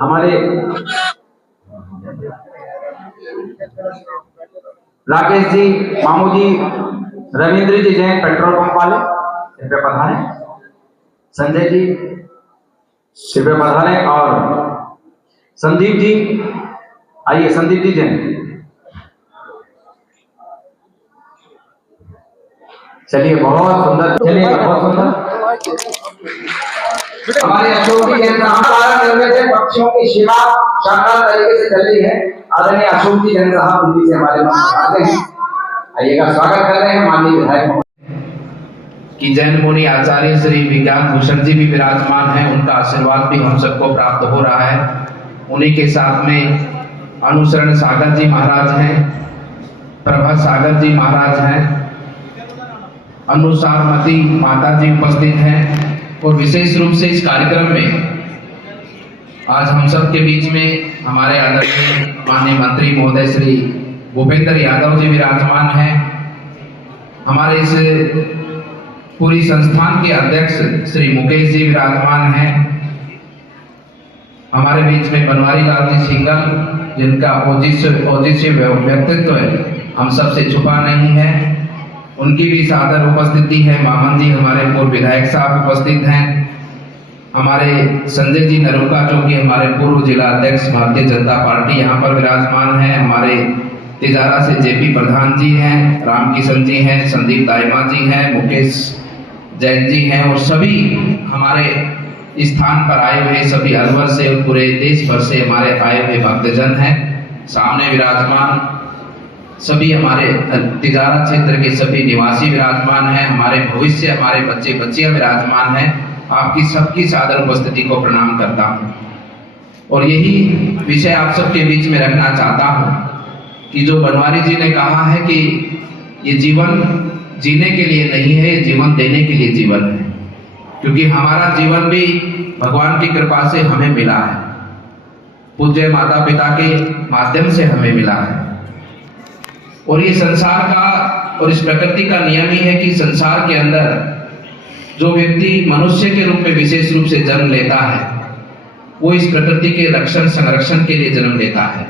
हमारे राकेश जी, मामू जी, रविंद्र जी Jain petrol pump वाले कृपया पधारें। संजय जी कृपया पधारें। और संदीप जी आइए, संदीप जी जैन। चलिए बहुत सुंदर, चलिए बहुत सुंदर। हमारे अशोक जी जैन साहब निर्मित पक्षियों की सेवा शानदार तरीके से चल रही है। आदरणीय अशोक जी जैन साहब दिल्ली से हमारे पास आते हैं, आइएगा, स्वागत कर रहे हैं माननीय विधायक कि जैन मुनि आचार्य श्री विज्ञान भूषण जी भी विराजमान हैं। उनका आशीर्वाद भी हम सबको प्राप्त हो रहा है। उन्हीं के साथ में अनुसरण सागर जी महाराज हैं, प्रभा सागर जी महाराज हैं, अनुसारमती माता जी उपस्थित हैं। और विशेष रूप से इस कार्यक्रम में आज हम सब के बीच में हमारे आदरणीय माननीय मंत्री महोदय श्री भूपेंद्र यादव जी विराजमान हैं। हमारे इस पूरी संस्थान के अध्यक्ष श्री मुकेश जी विराजमान हैं। हमारे बीच में बनवारी लाल जी सिंगल, जिनका ओजिष्य व्यक्तित्व है, हम सबसे छुपा नहीं है, उनकी भी सादर उपस्थिति है। मामन जी हमारे पूर्व विधायक साहब उपस्थित हैं। हमारे संजय जी नरुका जो कि हमारे पूर्व जिला अध्यक्ष भारतीय जनता पार्टी यहाँ पर विराजमान हैं। हमारे तिजारा से जेपी प्रधान जी हैं, रामकिशन जी हैं, संदीप दाइमा जी हैं, मुकेश जैन जी हैं और सभी हमारे स्थान पर आए हुए सभी अलवर से और पूरे देश भर से हमारे आए हुए भक्तजन हैं। सामने विराजमान सभी हमारे तिजारा क्षेत्र के सभी निवासी विराजमान हैं। हमारे भविष्य हमारे बच्चे बच्चियां विराजमान हैं। आपकी सबकी सादर उपस्थिति को प्रणाम करता हूँ और यही विषय आप सबके बीच में रखना चाहता हूँ कि जो बनवारी जी ने कहा है कि ये जीवन जीने के लिए नहीं है, ये जीवन देने के लिए जीवन है। क्योंकि हमारा जीवन भी भगवान की कृपा से हमें मिला है, पूज्य माता पिता के माध्यम से हमें मिला है। और ये संसार का और इस प्रकृति का नियम ही है कि संसार के अंदर जो व्यक्ति मनुष्य के रूप में विशेष रूप से जन्म लेता है, वो इस प्रकृति के रक्षण संरक्षण के लिए जन्म लेता है।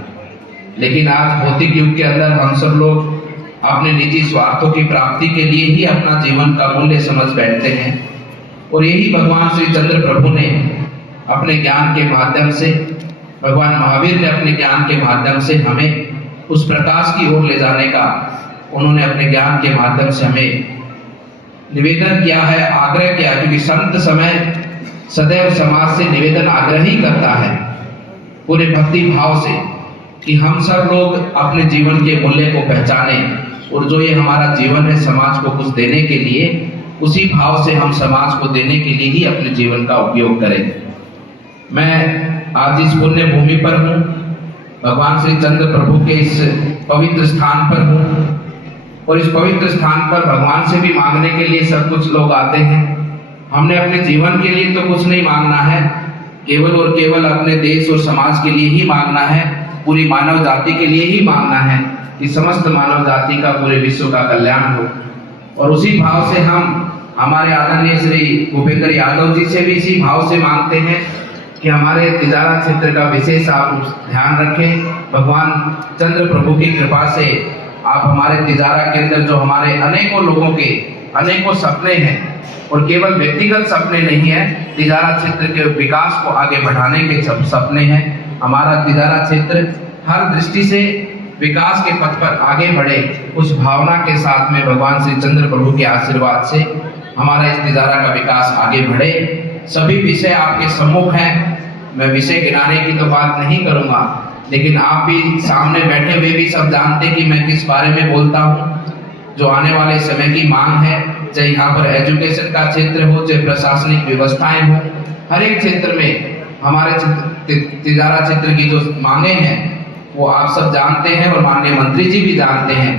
लेकिन आज भौतिक युग के अंदर हम सब लोग अपने निजी स्वार्थों की प्राप्ति के लिए ही अपना जीवन का मूल्य समझ बैठते हैं। और यही भगवान श्री चंद्र प्रभु ने अपने ज्ञान के माध्यम से, भगवान महावीर ने अपने ज्ञान के माध्यम से हमें उस प्रकाश की ओर ले जाने का उन्होंने अपने ज्ञान के माध्यम से हमें निवेदन किया है, आग्रह किया। क्योंकि संत समय सदैव समाज से निवेदन आग्रह ही करता है पूरे भक्ति भाव से कि हम सब लोग अपने जीवन के मूल्य को पहचाने और जो ये हमारा जीवन है समाज को कुछ देने के लिए, उसी भाव से हम समाज को देने के लिए ही अपने जीवन का उपयोग करें। मैं आज इस पुण्य भूमि पर हूँ, भगवान श्री चंद्र प्रभु के इस पवित्र स्थान पर हूँ और इस पवित्र स्थान पर भगवान से भी मांगने के लिए सब कुछ लोग आते हैं। हमने अपने जीवन के लिए तो कुछ नहीं मांगना है, केवल और केवल अपने देश और समाज के लिए ही मांगना है, पूरी मानव जाति के लिए ही मांगना है कि समस्त मानव जाति का पूरे विश्व का कल्याण हो। और उसी भाव से हम हमारे आदरणीय श्री भूपेंद्र यादव जी से भी इसी भाव से मांगते हैं कि हमारे तिजारा क्षेत्र का विशेष आप ध्यान रखें। भगवान चंद्र प्रभु की कृपा से आप हमारे तिजारा के अंदर जो हमारे अनेकों लोगों के अनेकों सपने हैं, और केवल व्यक्तिगत सपने नहीं है, तिजारा क्षेत्र के विकास को आगे बढ़ाने के सपने हैं। हमारा तिजारा क्षेत्र हर दृष्टि से विकास के पथ पर आगे बढ़े, उस भावना के साथ में भगवान श्री चंद्र प्रभु के आशीर्वाद से हमारा इस तिजारा का विकास आगे बढ़े। सभी विषय आपके सम्मुख हैं, मैं विषय गिनाने की तो बात नहीं करूंगा, लेकिन आप भी सामने बैठे हुए भी सब जानते कि मैं किस बारे में बोलता हूँ। जो आने वाले समय की मांग है, चाहे यहाँ पर एजुकेशन का क्षेत्र हो, चाहे प्रशासनिक व्यवस्थाएं हो, हर एक क्षेत्र में हमारे तिजारा क्षेत्र की जो मांगे हैं वो आप सब जानते हैं और माननीय मंत्री जी भी जानते हैं।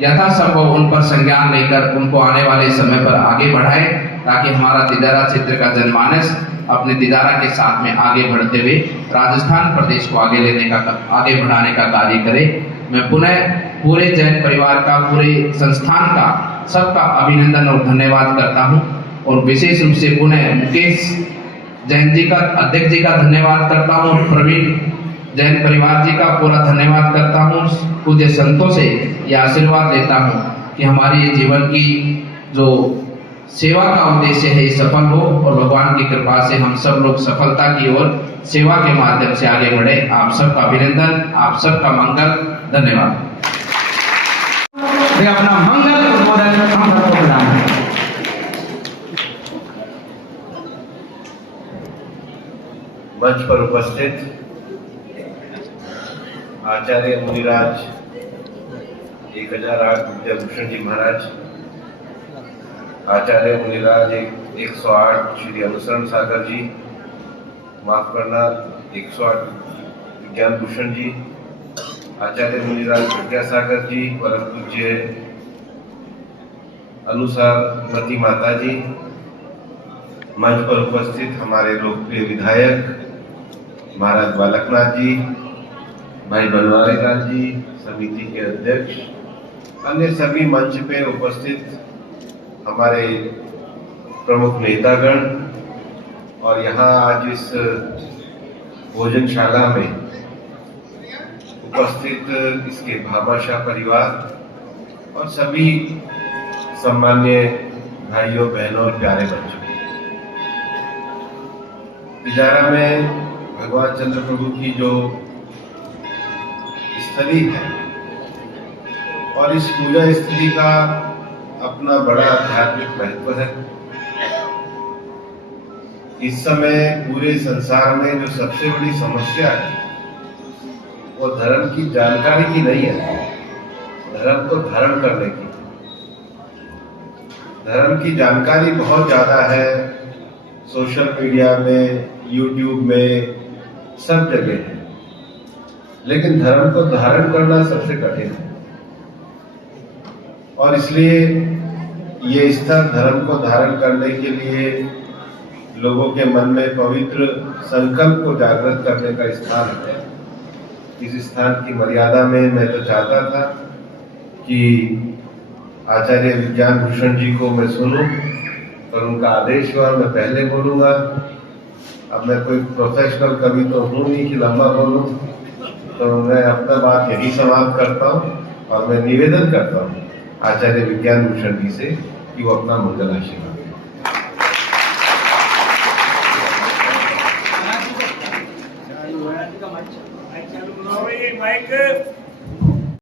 यथासंभव उन पर संज्ञान लेकर उनको आने वाले समय पर आगे बढ़ाएं, ताकि हमारा तिजारा क्षेत्र का जनमानस अपने तिजारा के साथ में आगे बढ़ते हुए राजस्थान प्रदेश को आगे बढ़ाने का कार्य करे। मैं पुनः पूरे जैन परिवार का, पूरे संस्थान का, सबका अभिनंदन और धन्यवाद करता हूं। और विशेष रूप से पुनः मुकेश जैन जी का, अध्यक्ष जी का धन्यवाद करता हूँ, प्रवीण जैन परिवार जी का पूरा धन्यवाद करता हूँ। पूज्य संतों से ये आशीर्वाद लेता हूँ कि हमारी ये जीवन की जो सेवा का उद्देश्य है ये सफल हो और भगवान की कृपा से हम सब लोग सफलता की ओर सेवा के माध्यम से आगे बढ़े। आप सबका अभिनंदन, आप सबका मंगल, धन्यवाद। वे अपना मंगल उद्बोधन हम सबको प्रदान करें। मंच पर उपस्थित आचार्य मुनिराज 1008 विद्याभूषण जी महाराज, आचार्य मुनिराज 108 श्री अनुसरण सागर जी, माफ करना 108 विज्ञान भूषण जी, आचार्य मुनिराज विद्यासागर जी, परम पूज्य अनुसारमती माता जी, मंच पर उपस्थित हमारे लोकप्रिय विधायक महाराज बालकनाथ जी, भाई बनवारी लाल जी, समिति के अध्यक्ष, अन्य सभी मंच पे उपस्थित हमारे प्रमुख नेतागण और यहाँ आज इस भोजनशाला में उपस्थित इसके भामाशाह परिवार और सभी सम्मान्य भाइयों बहनों और प्यारे बच्चों, तिजारा में भगवान चंद्र प्रभु की जो स्थली है और इस पूजा स्थली का अपना बड़ा आध्यात्मिक महत्व है। इस समय पूरे संसार में जो सबसे बड़ी समस्या है वो धर्म की जानकारी की नहीं है, धर्म को धारण करने की। धर्म की जानकारी बहुत ज्यादा है, सोशल मीडिया में, यूट्यूब में, सब जगह है, लेकिन धर्म को धारण करना सबसे कठिन है। और इसलिए ये स्थल धर्म को धारण करने के लिए लोगों के मन में पवित्र संकल्प को जागृत करने का स्थान है। इस स्थान की मर्यादा में मैं तो चाहता था कि आचार्य विज्ञान भूषण जी को मैं सुनूं, पर उनका आदेश हुआ मैं पहले बोलूंगा। अब मैं कोई प्रोफेशनल कवि तो हूँ नहीं कि लंबा बोलूं, तो मैं अपना बात यही समाप्त करता हूँ और मैं निवेदन करता हूँ आचार्य विज्ञान भूषण जी से कि वो अपना मंगल आशीर्वाद